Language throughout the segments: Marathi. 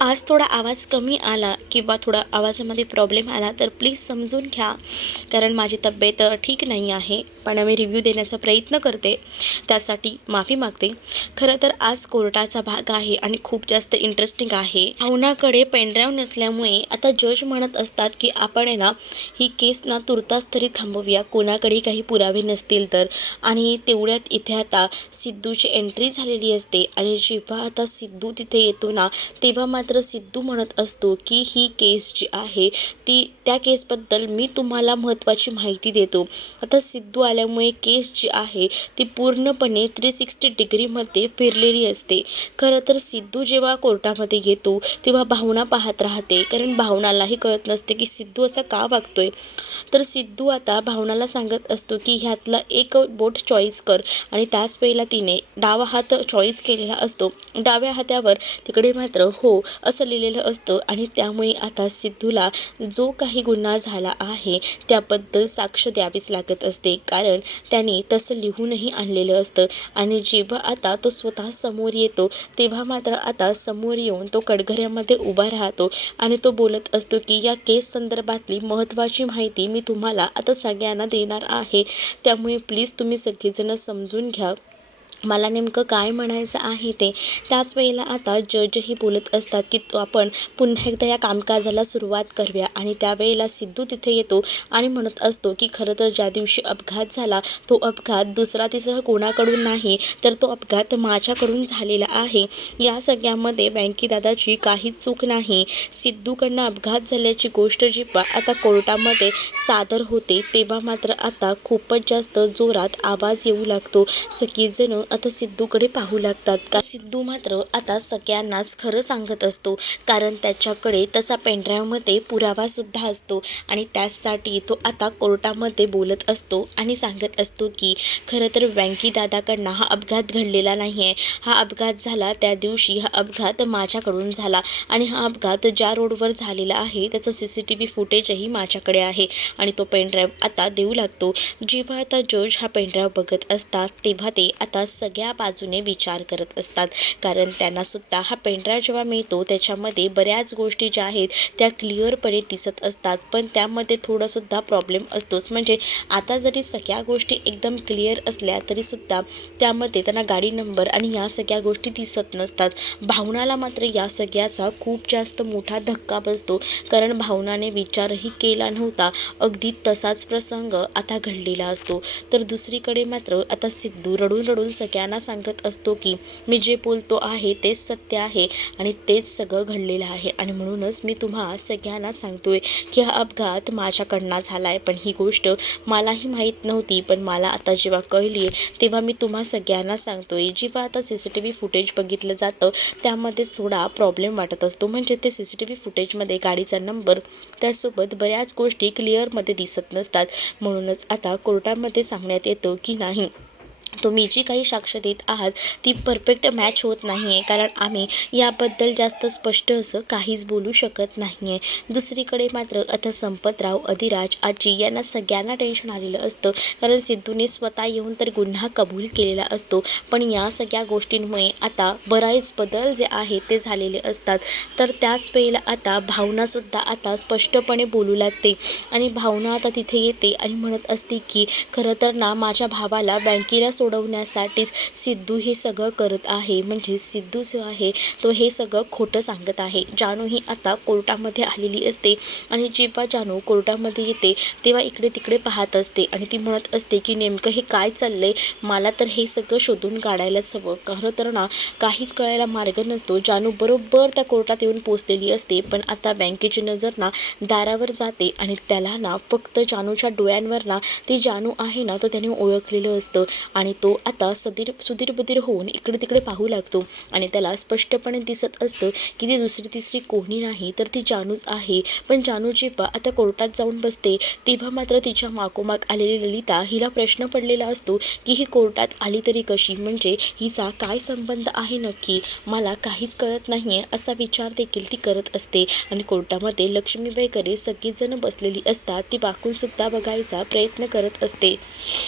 आज थोडा आवाज कमी आला किंवा थोडा आवाजामध्ये प्रॉब्लेम आला तर प्लीज समजून घ्या कारण माझी तब्येत ठीक नाही आहे. पण मी रिव्ह्यू देण्याचा प्रयत्न करते. त्यासाठी माफी मागते. खरं तर आज कोर्टाचा भाग आहे आणि खूप जास्त इंटरेस्टिंग आहे. भावनाकडे पेनड्राईव्ह नसल्यामुळे आता जज म्हणत असतात की आपण आहे ना ही केस ना तुर्तास तरी थांबवूया. कोणाकडे काही पुरावे नसतील तर. आणि तेवढ्यात इथे आता सिद्धूची एंट्री झालेली असते. आणि जेव्हा आता सिद्धू तिथे येतो ना तेव्हा मात्र सिद्धू म्हणत असतो की ही केस जी आहे ती त्या केसबद्दल मी तुम्हाला महत्त्वाची माहिती देतो. आता सिद्धू आल्यामुळे केस जी आहे ती पूर्णपणे थ्री सिक्स्टी डिग्रीमध्ये फिरलेली असते. खरं तर सिद्धू जेव्हा कोर्टामध्ये येतो तेव्हा भावना पाहत राहते. कारण भावनालाही कळत नसते की सिद्धू असा का वागतोय. तर सिद्धू आता भावनाला सांगत असतो की ह्यातला एक बोट चॉईस कर. आणि त्याच वेळेला तिने डावा हात चॉईस केलेला असतो. डाव्या हातावर तिकडे मात्र हो असं लिहिलेलं असतं. आणि त्यामुळे आता सिद्धूला जो काही गुन्हा झाला आहे त्याबद्दल साक्ष द्यावीच लागत असते. कारण कारण त्याने तसं लिहूनही आणलेलं असतं. आणि जेव्हा आता तो स्वतः समोर येतो तेव्हा मात्र आता समोर येऊन तो कडघऱ्यामध्ये उभा राहतो आणि तो बोलत असतो की या केस संदर्भातली महत्त्वाची माहिती मी तुम्हाला आता सगळ्यांना देणार आहे. त्यामुळे प्लीज तुम्ही सगळेजण समजून घ्या. मला नेमकं काय म्हणायचं आहे ते त्याच वेळेला आता जजही बोलत असतात की तो आपण पुन्हा एकदा या कामकाजाला सुरुवात करूया. आणि त्यावेळेला सिद्धू तिथे येतो आणि म्हणत असतो की खरं तर ज्या दिवशी अपघात झाला तो अपघात दुसरा तिसरा कोणाकडून नाही तर तो अपघात माझ्याकडून झालेला आहे. या सगळ्यामध्ये बँकीदादाची काहीच चूक नाही. सिद्धूकडनं अपघात झाल्याची गोष्ट जेव्हा आता कोर्टामध्ये सादर होते तेव्हा मात्र आता खूपच जास्त जोरात आवाज येऊ लागतो. सगळीजणं आता सिद्धूकडे पाहू लागतात. का सिद्धू मात्र आता सगळ्यांनाच खरं सांगत असतो. कारण त्याच्याकडे तसा पेनड्राईव्हमध्ये पुरावासुद्धा असतो. आणि त्यासाठी तो आता कोर्टामध्ये बोलत असतो आणि सांगत असतो की खरं तर व्यंकी दादाकडनं हा अपघात घडलेला नाही आहे हा अपघात झाला त्या दिवशी हा अपघात माझ्याकडून झाला. आणि हा अपघात ज्या रोडवर झालेला आहे त्याचं सी सी टी व्ही फुटेजही माझ्याकडे आहे. आणि तो पेनड्राईव्ह आता देऊ लागतो. जेव्हा आता जज हा पेनड्राईव्ह बघत असतात तेव्हा ते आता सगळ्या बाजूने विचार करत असतात. कारण त्यांनासुद्धा हा पेनड्राईव्ह जेव्हा मिळतो त्याच्यामध्ये बऱ्याच गोष्टी ज्या आहेत त्या क्लिअरपणे दिसत असतात. पण त्यामध्ये थोडंसुद्धा प्रॉब्लेम असतोच. म्हणजे आता जरी सगळ्या गोष्टी एकदम क्लिअर असल्या तरीसुद्धा त्यामध्ये त्यांना गाडी नंबर आणि या सगळ्या गोष्टी दिसत नसतात. भावनाला मात्र या सगळ्याचा खूप जास्त मोठा धक्का बसतो. कारण भावनाने विचारही केला नव्हता. अगदी तसाच प्रसंग आता घडलेला असतो. तर दुसरीकडे मात्र आता सिद्धू रडून रडून सगळ्यांना सांगत असतो की मी जे बोलतो आहे तेच सत्य आहे आणि तेच सगळं घडलेलं आहे आणि म्हणूनच मी तुम्हा सगळ्यांना सांगतोय की हा अपघात माझ्याकडनं झाला आहे पण ही गोष्ट मलाही माहीत नव्हती. पण मला आता जेव्हा कळली तेव्हा मी तुम्हा सगळ्यांना सांगतोय. जेव्हा आता C C T V footage बघितलं जातं त्यामध्ये थोडा प्रॉब्लेम वाटत असतो. म्हणजे ते सी सी टी व्ही फुटेजमध्ये गाडीचा नंबर त्यासोबत बऱ्याच गोष्टी क्लिअरमध्ये दिसत नसतात. म्हणूनच आता कोर्टामध्ये सांगण्यात येतं की नाही तुम्ही जी काही साक्ष देत आहात ती परफेक्ट मॅच होत नाही आहे कारण आम्ही याबद्दल जास्त स्पष्ट असं काहीच बोलू शकत नाही आहे दुसरीकडे मात्र आता संपतराव अधिराज आजी यांना सगळ्यांना टेन्शन आलेलं असतं. कारण सिद्धूने स्वतः येऊन तर गुन्हा कबूल केलेला असतो. पण या सगळ्या गोष्टींमुळे आता बराच बदल जे आहेत ते झालेले असतात. तर त्याच वेळेला आता भावनासुद्धा आता स्पष्टपणे बोलू लागते. आणि भावना आता तिथे येते आणि म्हणत असते की खरं तर ना माझ्या भावाला बँकेला सोडवण्यासाठीच सिद्धू हे सगळं करत आहे. म्हणजे सिद्धू जो आहे तो हे सगळं खोटं सांगत आहे. जानू ही आता कोर्टामध्ये आलेली असते आणि जेव्हा जानू कोर्टामध्ये येते तेव्हा इकडे तिकडे पाहत असते आणि ती म्हणत असते की नेमकं हे काय चाललंय? मला तर हे सगळं शोधून काढायलाच हवं. खरं तर ना काहीच कळायला मार्ग नसतो. जानू बरोबर त्या कोर्टात येऊन पोचलेली असते पण आता बँकेची नजर ना दारावर जाते आणि त्याला ना फक्त जानूच्या डोळ्यांवर ना ती जानू आहे ना तो त्याने ओळखलेलं असतं आणि तो आता सदीर सुधीर बुधीर होऊन इकडे तिकडे पाहू लागतो. आणि त्याला स्पष्टपणे दिसत असतं की ती दुसरी तिसरी कोणी नाही तर ती जानूच आहे. पण जानू जेव्हा आता कोर्टात जाऊन बसते तेव्हा मात्र तिच्या मागोमाग आलेली ललिता हिला प्रश्न पडलेला असतो की ही कोर्टात आली तरी कशी? म्हणजे हिचा काय संबंध आहे नक्की? मला काहीच कळत नाही आहे असा विचार देखील ती करत असते. आणि कोर्टामध्ये लक्ष्मीबाईकडे करे सगळीजणं बसलेली असतात ती वाकूनसुद्धा बघायचा प्रयत्न करत असते.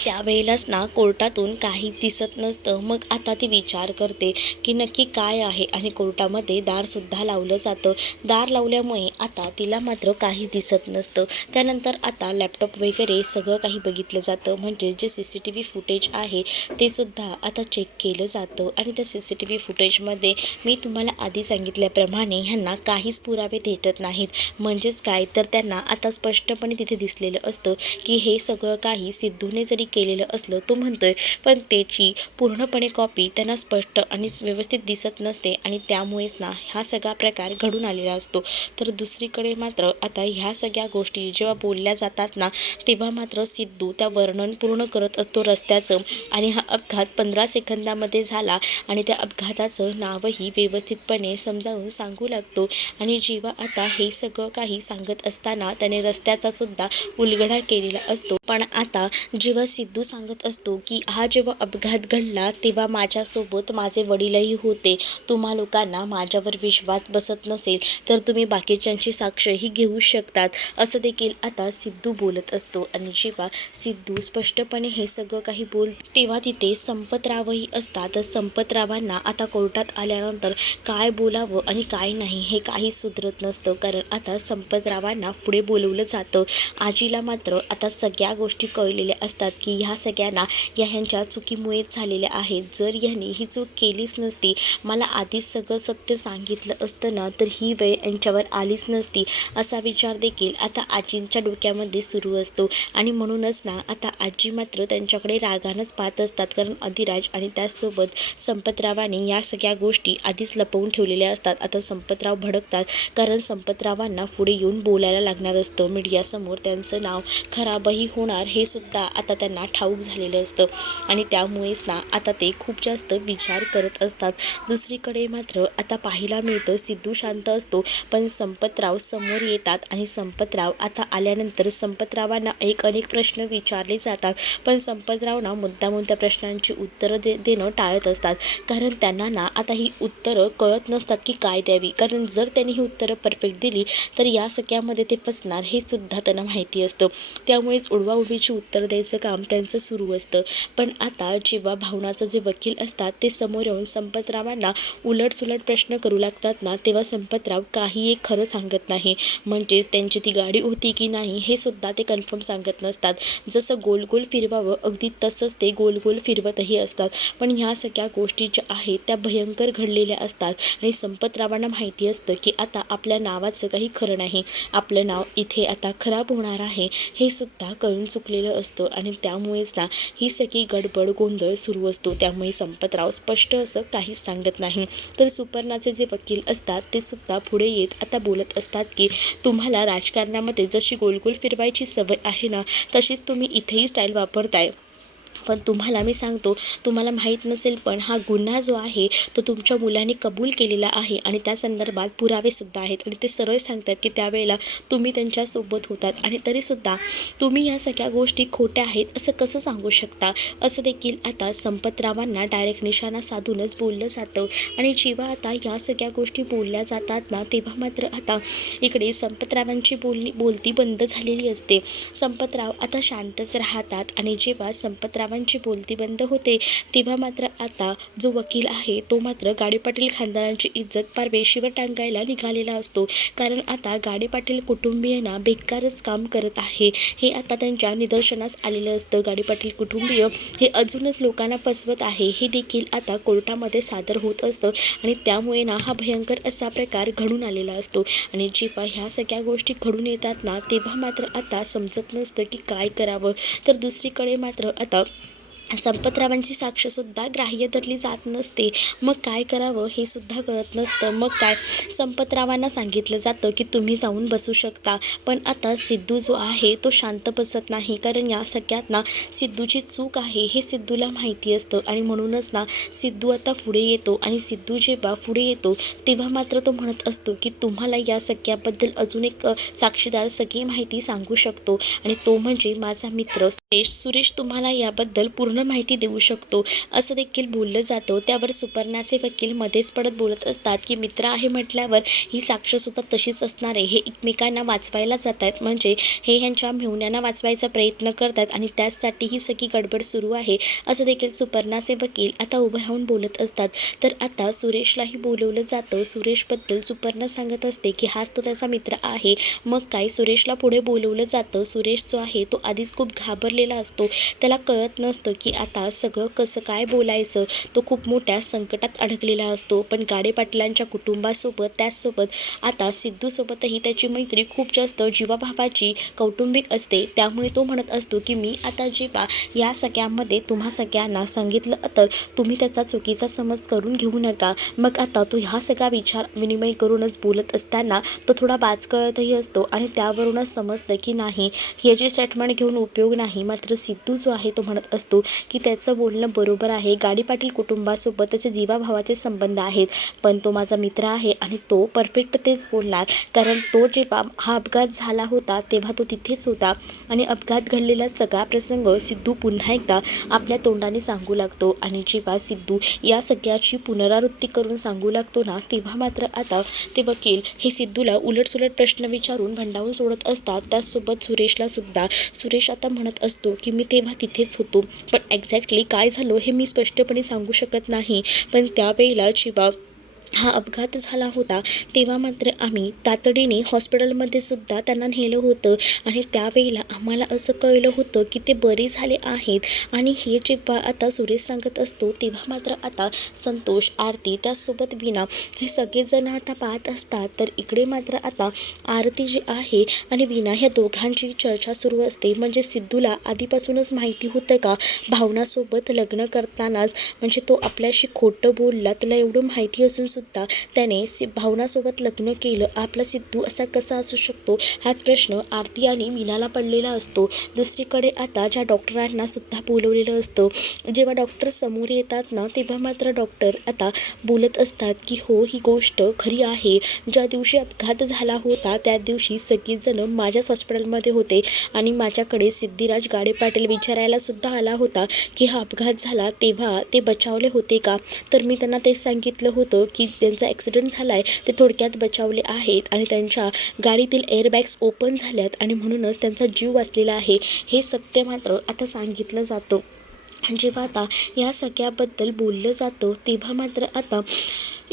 त्यावेळेलाच ना कोर्टातून पण काही दिसत नसतं. मग आता ती विचार करते की नक्की काय आहे आणि कोर्टामध्ये दारसुद्धा लावलं जातं. दार लावल्यामुळे आता तिला मात्र काहीच दिसत नसतं. त्यानंतर आता लॅपटॉप वगैरे सगळं काही बघितलं जातं. म्हणजे जे C C T V footage आहे ते सुद्धा आता चेक केलं जातं. आणि त्या सी सी टी व्ही फुटेजमध्ये मी तुम्हाला आधी सांगितल्याप्रमाणे ह्यांना काहीच पुरावे भेटत नाहीत. म्हणजेच काय? तर त्यांना आता स्पष्टपणे तिथे दिसलेलं असतं की हे सगळं काही सिद्धूने जरी केलेलं असलं तो म्हणतोय पण त्याची पूर्णपणे कॉपी त्यांना स्पष्ट आणि व्यवस्थित दिसत नसते आणि त्यामुळेच ना हा सगळा प्रकार घडून आलेला असतो. तर दुसरीकडे मात्र आता ह्या सगळ्या गोष्टी जेव्हा बोलल्या जातात ना तेव्हा मात्र सिद्धू त्या वर्णन पूर्ण करत असतो रस्त्याचं आणि हा अपघात पंधरा सेकंदामध्ये झाला आणि त्या अपघाताचं नावही व्यवस्थितपणे समजावून सांगू लागतो. आणि जेव्हा आता हे सगळं काही सांगत असताना त्याने रस्त्याचा सुद्धा उलगडा केलेला असतो. पण आता जेव्हा सिद्धू सांगत असतो की हा जेव्हा अपघात घडला तेव्हा माझ्यासोबत माझे वडीलही होते. तुम्हा लोकांना माझ्यावर विश्वास बसत नसेल तर तुम्ही बाकीच्यांची साक्षही घेऊ शकतात. असं देखील आता सिद्धू बोलत असतो. आणि जेव्हा सिद्धू स्पष्टपणे हे सगळं काही बोल तेव्हा तिथे संपतरावही असतात. तर संपतरावांना आता कोर्टात आल्यानंतर काय बोलावं आणि काय नाही हे काही सुधरत नसतं. कारण आता संपतरावांना पुढे बोलवलं जातं. आजीला मात्र आता सगळ्या गोष्टी कळलेल्या असतात की ह्या सगळ्यांना या ह्यांच्या चुकीमुळेच झालेल्या आहेत. जर ह्यांनी ही चूक केलीच नसती मला आधीच सगळं सत्य सांगितलं असतं ना तर ही वेळ यांच्यावर आलीच नसती असा विचार देखील आता आजींच्या डोक्यामध्ये सुरू असतो. आणि म्हणूनच ना आता आजी मात्र त्यांच्याकडे रागानंच पाहत असतात कारण अधिराज आणि त्याचसोबत संपतरावांनी या सगळ्या गोष्टी आधीच लपवून ठेवलेल्या असतात. आता संपतराव भडकतात कारण संपतरावांना पुढे येऊन बोलायला लागणार असतं. मीडियासमोर त्यांचं नाव खराबही होणार हे सुद्धा आता त्यांना ठाऊक झालेलं असतं. आणि त्यामुळेच ना आता ते खूप जास्त विचार करत असतात. दुसरीकडे मात्र आता पाहायला मिळतं सिद्धू शांत असतो पण संपतराव समोर येतात आणि संपतराव आता आल्यानंतर संपतरावांना एक अनेक प्रश्न विचारले जातात. पण संपतराव ना मुद्दामून त्या प्रश्नांची उत्तरं दे देणं टाळत असतात. कारण त्यांना ना आता ही उत्तरं कळत नसतात की काय द्यावी. कारण जर त्यांनी ही उत्तरं परफेक्ट दिली तर या सगळ्यामध्ये ते फसणार हे सुद्धा त्यांना माहिती असतं. त्यामुळेच उडवाउडवीची उत्तर द्यायचं काम त्यांचं सुरू असतं. पण आता जेव्हा भावनाचं जे वकील असतात ते समोर येऊन संपतरावांना उलटसुलट प्रश्न करू लागतात ना तेव्हा संपतराव काही एक खरं सांगत नाही. म्हणजेच त्यांची ती गाडी होती की नाही हे सुद्धा ते कन्फर्म सांगत नसतात. जसं गोल गोल फिरवावं अगदी तसंच ते गोल गोल फिरवतही असतात. पण ह्या सगळ्या गोष्टी ज्या आहेत त्या भयंकर घडलेल्या असतात. आणि संपतरावांना माहिती असतं की आता आपल्या नावाचं काही खरं नाही. आपलं नाव इथे आता खराब होणार आहे हे सुद्धा कळून चुकलेलं असतं. आणि त्यामुळेच ना ही सगळी गडबड गोंधळ सुरू असतो. त्यामुळे संपतराव स्पष्ट असं काहीच सांगत नाही. तर सुपर्णाचे जे वकील असतात ते सुद्धा पुढे येत आता बोलत असतात की तुम्हाला राजकारणामध्ये जशी गोलगोल फिरवायची सवय आहे ना तशीच तुम्ही इथेही स्टाईल वापरताय. पण तुम्हाला मी सांगतो तुम्हाला माहीत नसेल पण हा गुन्हा जो आहे तो तुमच्या मुलाने कबूल केलेला आहे आणि त्या संदर्भात पुरावेसुद्धा आहेत. आणि ते सरळ सांगतात की त्यावेळेला तुम्ही त्यांच्यासोबत होतात आणि तरीसुद्धा तुम्ही या सगळ्या गोष्टी खोट्या आहेत असं कसं सांगू शकता? असं देखील आता संपतरावांना डायरेक्ट निशाणा साधूनच बोललं जातं. आणि जेव्हा आता या सगळ्या गोष्टी बोलल्या जातात ना तेव्हा मात्र आता इकडे संपतरावांची बोलणी बोलती बंद झालेली असते. संपतराव आता शांतच राहतात आणि जेव्हा संपतराव रावांची बोलती बंद होते. तेव्हा मात्र आता जो वकील आहे तो मात्र गाडीपाटील खानदारांची इज्जत पार वेशीवर टांगायला निघालेला असतो. कारण आता गाडीपाटील पाटील कुटुंबीयांना बेकारच काम करत आहे. हे आता त्यांच्या निदर्शनास आलेलं असतं. गाडीपाटील कुटुंबीय हे अजूनच लोकांना फसवत आहे. हे देखील आता कोर्टामध्ये सादर होत असतं आणि त्यामुळे ना हा भयंकर असा प्रकार घडून आलेला असतो. आणि जेव्हा ह्या सगळ्या गोष्टी घडून येतात ना तेव्हा मात्र आता समजत नसतं की काय करावं. तर दुसरीकडे मात्र आता संपतरावांची साक्षसुद्धा ग्राह्य धरली जात नसते. मग काय करावं हे सुद्धा कळत नसतं. मग काय? संपतरावांना सांगितलं जातं की तुम्ही जाऊन बसू शकता. पण आता सिद्धू जो आहे तो शांत बसत नाही. कारण या सगळ्यात ना सिद्धूची चूक आहे हे सिद्धूला माहिती असतं. आणि म्हणूनच ना सिद्धू आता पुढे येतो. आणि सिद्धू जेव्हा पुढे येतो तेव्हा मात्र तो म्हणत असतो की तुम्हाला या सगळ्याबद्दल अजून एक साक्षीदार सगळी माहिती सांगू शकतो. आणि तो म्हणजे माझा मित्र सुरेश सुरेश तुम्हाला याबद्दल पूर्ण माहिती देऊ शकतो. असं देखील बोललं जातं. त्यावर सुपर्णाचे वकील मध्येच पडत बोलत असतात की मित्र आहे म्हटल्यावर ही साक्षसुद्धा तशीच असणार आहे. हे एकमेकांना वाचवायला जात आहेत म्हणजे हे ह्यांच्या मेहुण्यांना वाचवायचा प्रयत्न करतात आणि त्याचसाठी ही सगळी गडबड सुरू आहे. असं देखील सुपर्णाचे वकील आता उभं राहून बोलत असतात. तर आता सुरेशलाही बोलवलं जातं. सुरेशबद्दल सुपर्णा सांगत असते की हाच तो त्याचा मित्र आहे. मग काय सुरेशला पुढे बोलवलं जातं. सुरेश जो आहे तो आधीच खूप घाबरले घाबरलेला असतो. त्याला कळत नसतं की आता सगळं कसं काय बोलायचं. तो खूप मोठ्या संकटात अडकलेला असतो. पण गाडे पाटलांच्या कुटुंबासोबत त्याचसोबत आता सिद्धूसोबतही त्याची मैत्री खूप जास्त जीवाभावाची कौटुंबिक असते. त्यामुळे तो म्हणत असतो की मी आता जेव्हा या सगळ्यामध्ये तुम्हा सगळ्यांना सांगितलं तर तुम्ही त्याचा चुकीचा समज करून घेऊ नका. मग आता तो ह्या सगळा विचार विनिमय करूनच बोलत असताना तो थोडा बाचकळतही असतो आणि त्यावरूनच समजतं की नाही हे जे स्टेटमेंट घेऊन उपयोग नाही मात्र सिद्धू जो आहे तो म्हणत असतो की त्याचं बोलणं बरोबर आहे. गाडी पाटील कुटुंबासोबत त्याचे जीवाभावाचे संबंध आहेत. पण तो माझा मित्र आहे आणि तो परफेक्ट तेच बोलणार. कारण तो जेव्हा हा अपघात झाला होता तेव्हा तो तिथेच होता आणि अपघात घडलेला सगळा प्रसंग सिद्धू पुन्हा एकदा आपल्या तोंडाने सांगू लागतो. आणि जेव्हा सिद्धू या सगळ्याची पुनरावृत्ती करून सांगू लागतो ना तेव्हा मात्र आता ते वकील हे सिद्धूला उलटसुलट प्रश्न विचारून भंडावून सोडत असतात. त्याचसोबत सुरेशला सुद्धा. सुरेश आता म्हणत असतो असतो की मी तेव्हा तिथेच होतो. पण एक्झॅक्टली काय झालं हे मी स्पष्टपणे सांगू शकत नाही. पण त्यावेळेला जेव्हा हा अपघात झाला होता तेव्हा मात्र आम्ही तातडीने हॉस्पिटलमध्ये सुद्धा त्यांना नेलं होतं. आणि त्यावेळेला आम्हाला असं कळलं होतं की ते बरे झाले आहेत. आणि हे जेव्हा आता सुरेश सांगत असतो तेव्हा मात्र आता संतोष आरती त्यासोबत विना हे सगळेजण आता पाहत असतात. तर इकडे मात्र आता आरती जी आहे आणि विना ह्या दोघांची चर्चा सुरू असते. म्हणजे सिद्धूला आधीपासूनच माहिती होतं का भावनासोबत लग्न करतानाच म्हणजे तो आपल्याशी खोटं बोलला त्याला एवढं माहिती असून सुद्धा त्याने सि भावनासोबत लग्न केलं. आपला सिद्धू असा कसा असू शकतो? हाच प्रश्न आरती आणि मीनाला पडलेला असतो. दुसरीकडे आता ज्या डॉक्टरांना सुद्धा बोलवलेलं असतं जेव्हा डॉक्टर समोर येतात ना तेव्हा मात्र डॉक्टर आता बोलत असतात की हो ही गोष्ट खरी आहे. ज्या दिवशी अपघात झाला होता त्या दिवशी सगळीजणं माझ्याच हॉस्पिटलमध्ये होते आणि माझ्याकडे सिद्धिराज गाडे पाटील विचारायला सुद्धा आला होता की हा अपघात झाला तेव्हा ते बचावले होते का? तर मी त्यांना ते सांगितलं होतं की ज्यांचा ॲक्सिडेंट झाला आहे ते थोडक्यात बचावले आहेत आणि त्यांच्या गाडीतील एअरबॅग्स ओपन झाल्यात आणि म्हणूनच त्यांचा जीव वाचलेला आहे. हे सत्य मात्र आता सांगितलं जातं. जेव्हा आता या सगळ्याबद्दल बोललं जातं तेव्हा मात्र आता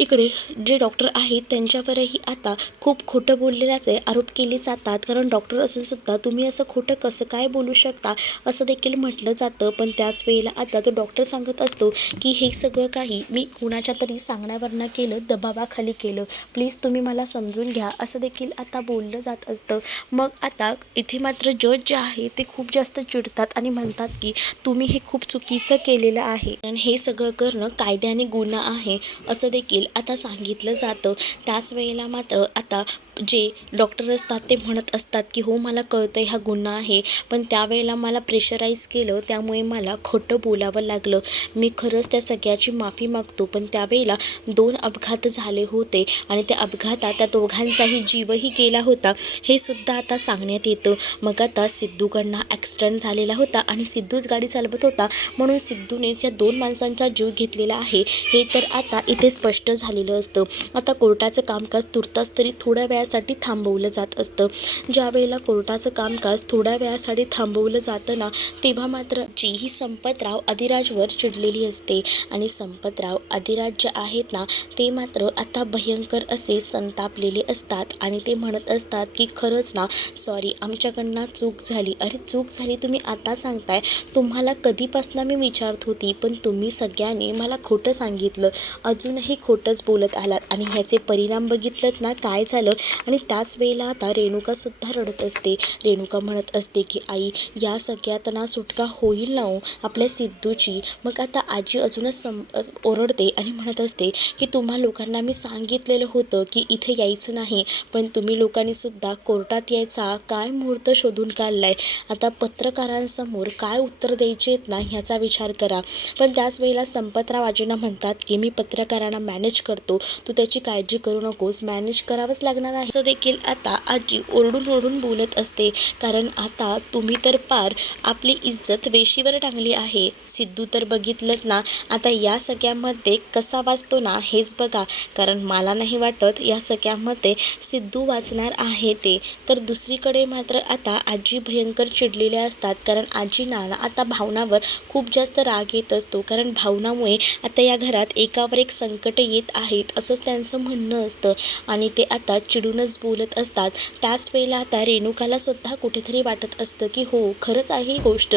इकडे जे डॉक्टर आहेत त्यांच्यावरही आता खूप खोटं बोललेल्याचे आरोप केले जातात. कारण डॉक्टर असूनसुद्धा तुम्ही असं खोटं कसं काय बोलू शकता असं देखील म्हटलं जातं. पण त्याच वेळेला आता तो डॉक्टर सांगत असतो की हे सगळं काही मी कुणाच्या तरी सांगण्यावरनं केलं दबावाखाली केलं. प्लीज तुम्ही मला समजून घ्या. असं देखील आता बोललं जात असतं. मग आता इथे मात्र जज जे आहे ते खूप जास्त चिडतात आणि म्हणतात की तुम्ही हे खूप चुकीचं केलेलं आहे. आणि हे सगळं करणं कायद्याने गुन्हा आहे. असं देखील आता सांगितलं जातं. त्याच वेळेला मात्र आता जे डॉक्टर असतात ते म्हणत असतात की हो मला कळतं आहे हा गुन्हा आहे. पण त्यावेळेला मला प्रेशराईज केलं त्यामुळे मला खोटं बोलावं लागलं. मी खरंच त्या सगळ्याची माफी मागतो पण त्यावेळेला दोन अपघात झाले होते आणि त्या अपघातात त्या दोघांचाही जीवही गेला होता. हे सुद्धा आता सांगण्यात येतं. मग आता सिद्धूकडनं ॲक्सिडेंट झालेला होता आणि सिद्धूच गाडी चालवत होता. म्हणून सिद्धूनेच या दोन माणसांचा जीव घेतलेला आहे. हे तर आता इथे स्पष्ट झालेलं असतं. आता कोर्टाचं कामकाज तुर्तास तरी थोड्या वेळासाठी थांबवलं जात असतं. ज्या वेळेला कोर्टाचं कामकाज थोड्या वेळासाठी थांबवलं जातं ना तेव्हा मात्र जी ही संपतराव अधिराजवर चिडलेली असते. आणि संपतराव अधिराज जे आहेत ना ते मात्र आता भयंकर असे संतापलेले असतात. आणि ते म्हणत असतात की खरंच ना सॉरी आमच्याकडनं चूक झाली. अरे चूक झाली तुम्ही आता सांगताय? तुम्हाला कधीपासून मी विचारत होती पण तुम्ही सगळ्यांनी मला खोटं सांगितलं. अजूनही खोटंच बोलत आलात. आणि ह्याचे परिणाम बघितलं ना काय झालं? आणि त्याच वेळेला आता रेणुकासुद्धा रडत असते. रेणुका म्हणत असते की आई या सगळ्यातना सुटका होईल ना हो आपल्या सिद्धूची. मग आता आजी अजूनच सम ओरडते आणि म्हणत असते की तुम्हा लोकांना मी सांगितलेलं होतं की इथे यायचं नाही. पण तुम्ही लोकांनी सुद्धा कोर्टात यायचा काय मुहूर्त शोधून काढलाय? आता पत्रकारांसमोर काय उत्तर द्यायचे आहेत ना ह्याचा विचार करा. पण त्याच वेळेला संपतराव आजींना म्हणतात की मी पत्रकारांना मॅनेज करतो. तू त्याची काळजी करू नकोस. मॅनेज करावंच लागणार आहे असं देखील आता आजी ओरडून ओरडून बोलत असते. कारण आता तुम्ही तर पार आपली इज्जत वेशीवर टांगली आहे. सिद्धू तर बघितलंच ना आता या सगळ्यामध्ये कसा वाचतो ना हेच बघा. कारण मला नाही वाटत या सगळ्यामध्ये सिद्धू वाचणार आहे ते. तर दुसरीकडे मात्र आता आजी भयंकर चिडलेल्या असतात. कारण आजीना आता भावनावर खूप जास्त राग येत असतो. कारण भावनामुळे आता या घरात एकावर एक संकट येत आहेत असंच त्यांचं म्हणणं असतं. आणि ते आता चिडूनच बोलत असतात. त्याच वेळेला आता रेणुकाला सुद्धा कुठेतरी वाटत असतं की हो खरंच आहे ही गोष्ट.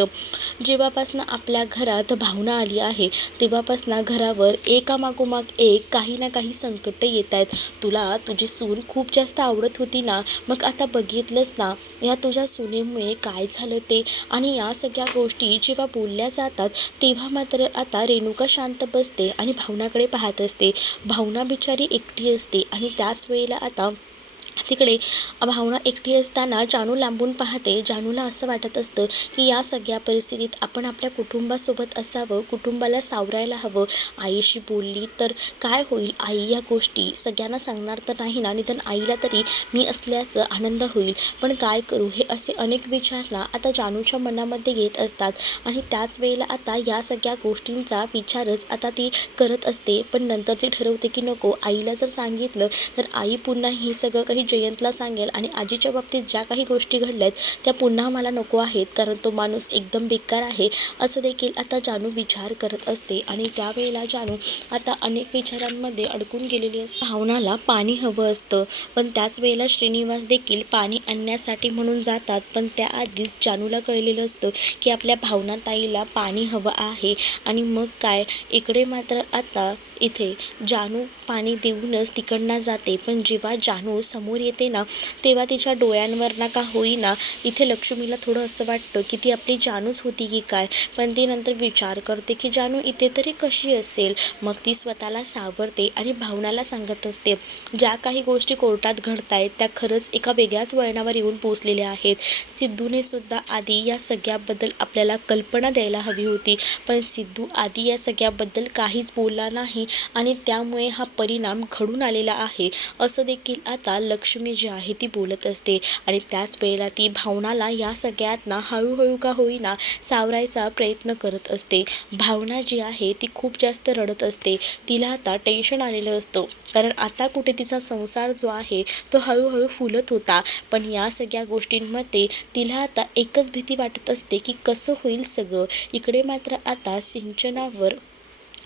जेव्हापासनं आपल्या घरात भावना आली आहे तेव्हापासनं घरावर एकामागोमाग एक काही ना काही संकट येत आहेत तुला तुझी सून खूप जास्त आवडत होती ना? मग आता बघितलंच ना? या तुझ्या सुनेमुळे काय झालं ते? आणि या सगळ्या गोष्टी जेव्हा बोलल्या जातात तेव्हा मात्र आता रेणुका शांत बसते आणि भावनाकडे पाहत असते. भावना बिचारी एकटी असते आणि त्याच वेळेला आता तिकडे भावना एकटी असताना जानू लांबून पाहते. जानूला असं वाटत असतं की या सगळ्या परिस्थितीत आपण आपल्या कुटुंबासोबत असावं कुटुंबाला सावरायला हवं. आईशी बोलली तर काय होईल? आई या गोष्टी सगळ्यांना सांगणार तर नाही ना? निदान आईला तरी मी असल्याचं आनंद होईल. पण काय करू? हे असे अनेक विचारना आता जानूच्या मनामध्ये येत असतात. आणि त्याच वेळेला आता या सगळ्या गोष्टींचा विचारच आता ती करत असते. पण नंतर ती ठरवते की नको आईला जर सांगितलं तर आई पुन्हा हे सगळं काही जयंतला सांगेल आणि आजीच्या बाबतीत ज्या काही गोष्टी घडल्यात त्या पुन्हा मला नको आहेत कारण तो माणूस एकदम बेकार आहे असं देखील आता जानू विचार करत असते. आणि त्यावेळेला जानू आता अनेक विचारांमध्ये अडकून गेलेली असते. भावनाला पाणी हवं असतं. पण त्याच वेळेला श्रीनिवास देखील पाणी आणण्यासाठी म्हणून जातात. पण त्याआधीच जानूला कळलेलं असतं की आपल्या भावनाताईला पाणी हवं आहे. आणि मग काय? इकडे मात्र आता इथे जानू पाणी देऊनच तिकडनं जाते. पण जेव्हा जानू समोर येते ना तेव्हा तिच्या डोळ्यांवर ना का होईना. इथे लक्ष्मीला थोडं असं वाटतं की ती आपली जानूच होती की काय? पण ती नंतर विचार करते की जानू इथे तरी कशी असेल? मग ती स्वतःला सावरते आणि भावनाला सांगत असते ज्या काही गोष्टी कोर्टात घडत आहेत त्या खरंच एका वेगळ्याच वळणावर येऊन पोचलेल्या आहेत. सिद्धूने सुद्धा आधी या सगळ्याबद्दल आपल्याला कल्पना द्यायला हवी होती. पण सिद्धू आधी या सगळ्याबद्दल काहीच बोलला नाही. आणि त्यामुळे हा परिणाम घडून आलेला आहे. असं देखील आता लक्ष्मी जी आहे ती बोलत असते. आणि त्याच वेळेला ती भावनाला या सगळ्यातना हळूहळू का होईना सावरायचा प्रयत्न करत असते. भावना जी आहे ती खूप जास्त रडत असते. तिला आता टेन्शन आलेलं असतं. कारण आता कुठे तिचा संसार जो आहे तो हळूहळू फुलत होता. पण या सगळ्या गोष्टींमध्ये तिला आता एकच भीती वाटत असते की कसं होईल सगळं. इकडे मात्र आता सिंचनावर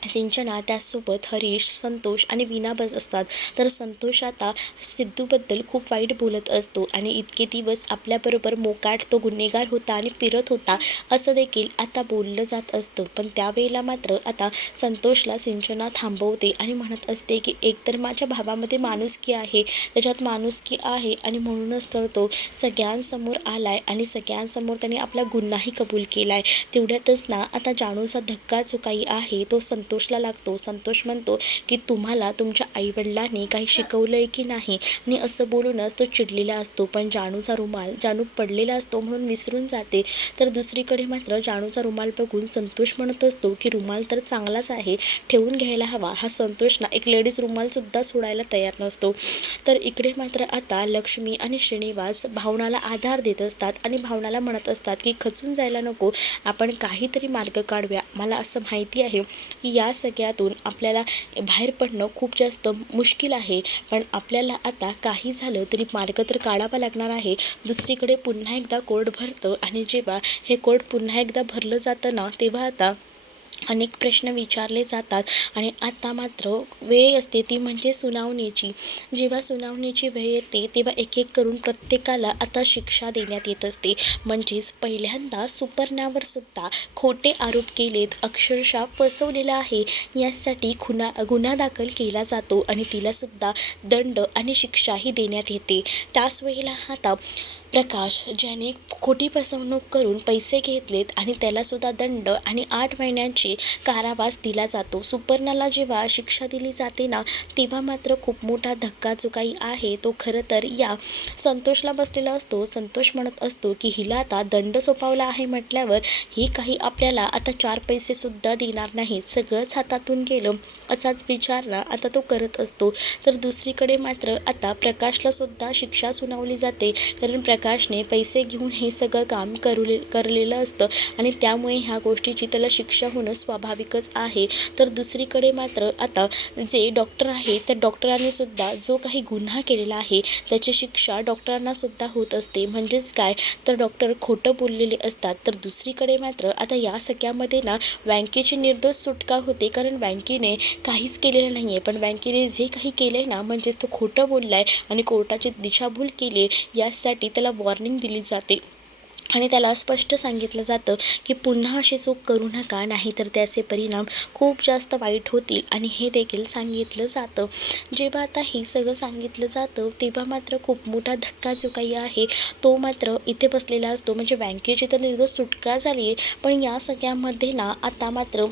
सिंचना त्यासोबत हरीश संतोष आणि विना बस असतात. तर संतोष आता सिद्धूबद्दल खूप वाईट बोलत असतो आणि इतके दिवस आपल्याबरोबर मोकाट तो गुन्हेगार होता आणि फिरत होता असं देखील आता बोललं जात असतं. पण त्यावेळेला मात्र आता संतोषला सिंचना थांबवते आणि म्हणत असते की एकतर माझ्या भावामध्ये माणुसकी आहे. त्याच्यात माणुसकी आहे आणि म्हणूनच तर तो सगळ्यांसमोर आलाय आणि सगळ्यांसमोर त्याने आपला गुन्हाही कबूल केलाय. तेवढ्यातच ना आता जाणूचा धक्का जो काही आहे. तो संतोष संतोषला लागतो. संतोष म्हणतो की तुम्हाला तुमच्या आईवडिलांनी काही शिकवलं आहे की नाही? आणि असं बोलूनच तो चिडलेला असतो. पण जानूचा रुमाल जानू पडलेला असतो म्हणून विसरून जाते. तर दुसरीकडे मात्र जानूचा रुमाल बघून संतोष म्हणत असतो की रुमाल तर चांगलाच आहे. ठेवून घ्यायला हवा. हा संतोष ना एक लेडीज रुमालसुद्धा सोडायला तयार नसतो. तर इकडे मात्र आता लक्ष्मी आणि श्रीनिवास भावनाला आधार देत असतात आणि भावनाला म्हणत असतात की खचून जायला नको. आपण काहीतरी मार्ग काढूया. मला असं माहिती आहे की या सगळ्यातून आपल्याला बाहेर पडणं खूप जास्त मुश्किल आहे. पण आपल्याला आता काही झालं तरी मार्ग तर काढावा लागणार आहे. दुसरीकडे पुन्हा एकदा कोर्ट भरतं आणि जेव्हा हे कोर्ट पुन्हा एकदा भरलं जातं ना तेव्हा आता अनेक प्रश्न विचारले जातात आणि आता मात्र वेळ असते ती म्हणजे सुनावणीची. जेव्हा सुनावणीची वेळ येते तेव्हा एक एक करून प्रत्येकाला आता शिक्षा देण्यात येत असते. म्हणजेच पहिल्यांदा सुपर्णावर सुद्धा खोटे आरोप केलेत अक्षरशः फसवलेला आहे. यासाठी खुना गुन्हा दाखल केला जातो आणि तिलासुद्धा दंड आणि शिक्षाही देण्यात येते. त्याच वेळेला आता प्रकाश ज्याने खोटी फसवणूक करून पैसे घेतलेत आणि त्यालासुद्धा दंड आणि आठ महिन्यांची कारावास दिला जातो. सुपर्णाला जेव्हा शिक्षा दिली जाते ना तेव्हा मात्र खूप मोठा धक्का जो काही आहे तो खरं तर या संतोषला बसलेला असतो. संतोष म्हणत असतो की हिला आता दंड सोपावला आहे म्हटल्यावर ही काही आपल्याला आता चार पैसेसुद्धा देणार नाहीत. सगळंच हातातून गेलं. असाच विचार ना आता तो करत असतो. तर दुसरीकडे मात्र आता प्रकाशला सुद्धा शिक्षा सुनावली जाते. कारण प्रकाशने पैसे घेऊन हे सगळं काम करू करलेलं असतं. आणि त्यामुळे ह्या गोष्टीची त्याला शिक्षा होणं स्वाभाविकच आहे. तर दुसरीकडे मात्र आता जे डॉक्टर आहे त्या डॉक्टरांनी सुद्धा जो काही गुन्हा केलेला आहे त्याची शिक्षा डॉक्टरांना सुद्धा होत असते. म्हणजेच काय? तर डॉक्टर खोटं बोललेले असतात. तर दुसरीकडे मात्र आता या सगळ्यामध्ये ना बँकेची निर्दोष सुटका होते. कारण बँकेने काहीच केलेलं नाही आहे पण बँकेने जे काही केलं आहे ना म्हणजेच तो खोटं बोलला आहे आणि कोर्टाची दिशाभूल केली आहे यासाठी त्याला वॉर्निंग दिली जाते. आणि त्याला स्पष्ट सांगितलं जातं की पुन्हा अशी चूक करू नका नाहीतर त्याचे परिणाम खूप जास्त वाईट होतील. आणि हे देखील सांगितलं जातं. जेव्हा आता हे सगळं सांगितलं जातं तेव्हा मात्र खूप मोठा धक्का जो काही आहे तो मात्र इथे बसलेला असतो. म्हणजे बँकेची तर निर्दोष सुटका झाली आहे पण या सगळ्यामध्ये ना आता मात्र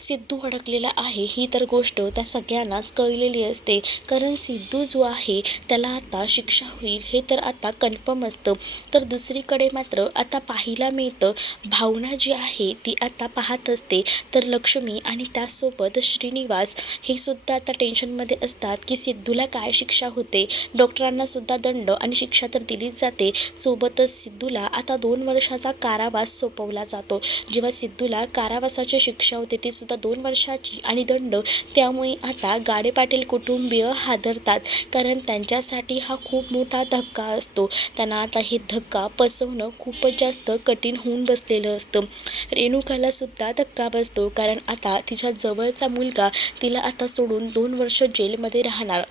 सिद्धू अडकलेला आहे. ही तर गोष्ट त्या सगळ्यांनाच कळलेली असते. कारण सिद्धू जो आहे त्याला आता शिक्षा होईल हे तर आता कन्फर्म असतं. तर दुसरीकडे मात्र आता पाहायला मिळतं. भावना जी आहे ती आता पाहत असते. तर लक्ष्मी आणि त्यासोबत श्रीनिवास हे सुद्धा आता टेन्शनमध्ये असतात की सिद्धूला काय शिक्षा होते? डॉक्टरांना सुद्धा दंड आणि शिक्षा तर दिलीच जाते. सोबतच सिद्धूला आता दोन वर्षाचा कारावास सोपवला जातो. जेव्हा सिद्धूला कारावासाची शिक्षा होते ती सुद्धा दोन वर्षाची आणि दंड. त्यामुळे आता गाडे पाटील कुटुंबीय हादरतात. कारण त्यांच्यासाठी हा खूप मोठा धक्का असतो. त्यांना आता हे धक्का पचवणं खूपच जास्त कठीण होऊन बसलेलं असतं. रेणुकाला सुद्धा धक्का बसतो कारण आता तिच्या जवळचा मुलगा तिला आता सोडून दोन वर्ष जेलमध्ये राहणार.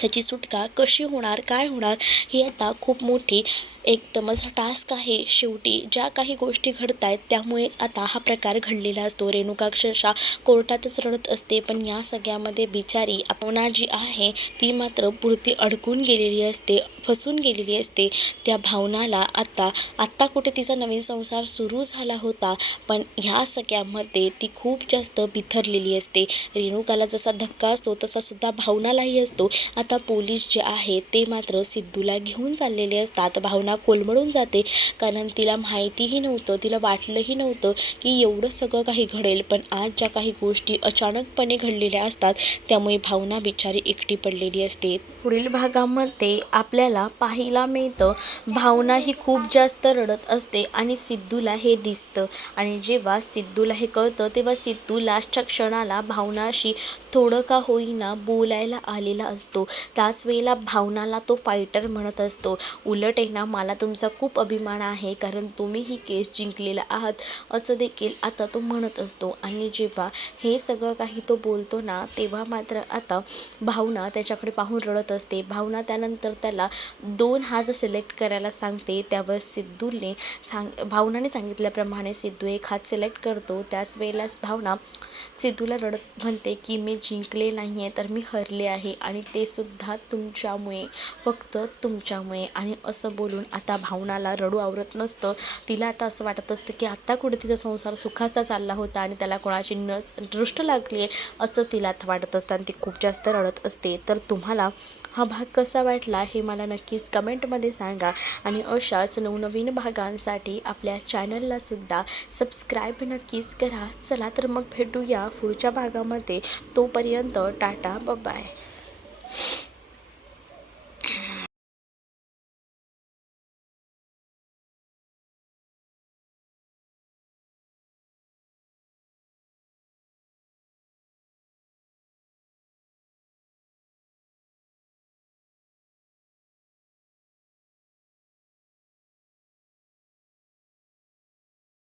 त्याची सुटका कशी होणार काय होणार ही आता खूप मोठी एकदमच टास्क आहे शेवटी. ज्या काही गोष्टी घडत आहेत त्यामुळेच आता हा प्रकार घडलेला असतो. रेणुका अक्षरशः कोर्टातच रडत असते पण या सगळ्यामध्ये बिचारी अपना जी आहे. ती मात्र पुरती अडकून गेलेली असते फसून गेलेली असते. त्या भावनाला आता आत्ता कुठे तिचा नवीन संसार सुरू झाला होता पण ह्या सगळ्यामध्ये ती खूप जास्त बिथरलेली असते. रेणुकाला जसा धक्का असतो तसा सुद्धा भावनालाही असतो. आता पोलीस जे आहे ते मात्र सिद्धूला घेऊन चाललेले असतात. भावना कोलमडून जाते. कारण तिला माहितीही नव्हतं तिला वाटलंही नव्हतं की एवढं सगळं काही घडेल. पण आज ज्या काही गोष्टी अचानकपणे घडलेल्या असतात त्यामुळे भावना बिचारी एकटी पडलेली असते. पुढील भागामध्ये आपल्याला पाहायला मिळतं भावना ही खूप जास्त रडत असते आणि सिद्धूला हे दिसतं. आणि जेव्हा सिद्धूला हे कळतं तेव्हा सिद्धू लास्टच्या क्षणाला भावनाशी थोडं का होईना बोलायला आलेला असतो. त्याच वेळेला भावनाला तो फायटर म्हणत असतो. उलट आहे ना मला तुमचा खूप अभिमान आहे कारण तुम्ही ही केस जिंकलेला आहात असं देखील आता तो म्हणत असतो. आणि जेव्हा हे सगळं काही तो बोलतो ना तेव्हा मात्र आता भावना त्याच्याकडे पाहून रडत असते. भावना त्यानंतर त्याला दोन हात सिलेक्ट करायला सांगते. त्यावर सिद्धूने सांग भावनाने सांगितल्याप्रमाणे सिद्धू एक हात सिलेक्ट करतो. त्याच वेळेलाच भावना सिद्धूला रडत म्हणते की मी जिंकले नाही आहे तर मी हरले आहे आणि ते सुद्धा तुमच्यामुळे फक्त तुमच्यामुळे. आणि असं बोलून आता भावनाला रडू आवरत नसतं. तिला आता असं वाटत असतं की आत्ता कुठे तिचा संसार सुखाचा चालला होता आणि त्याला कोणाची न दृष्ट लागली आहे असंच तिला आता वाटत असतं आणि ती खूप जास्त रडत असते. तर तुम्हाला हा भाग कसा वाटला हे मला नक्कीच कमेंटमध्ये सांगा. आणि अशाच नवनवीन भागांसाठी आपल्या चॅनललासुद्धा सबस्क्राईब नक्कीच करा. चला तर मग भेटूया पुढच्या भागामध्ये. तोपर्यंत टाटा बाय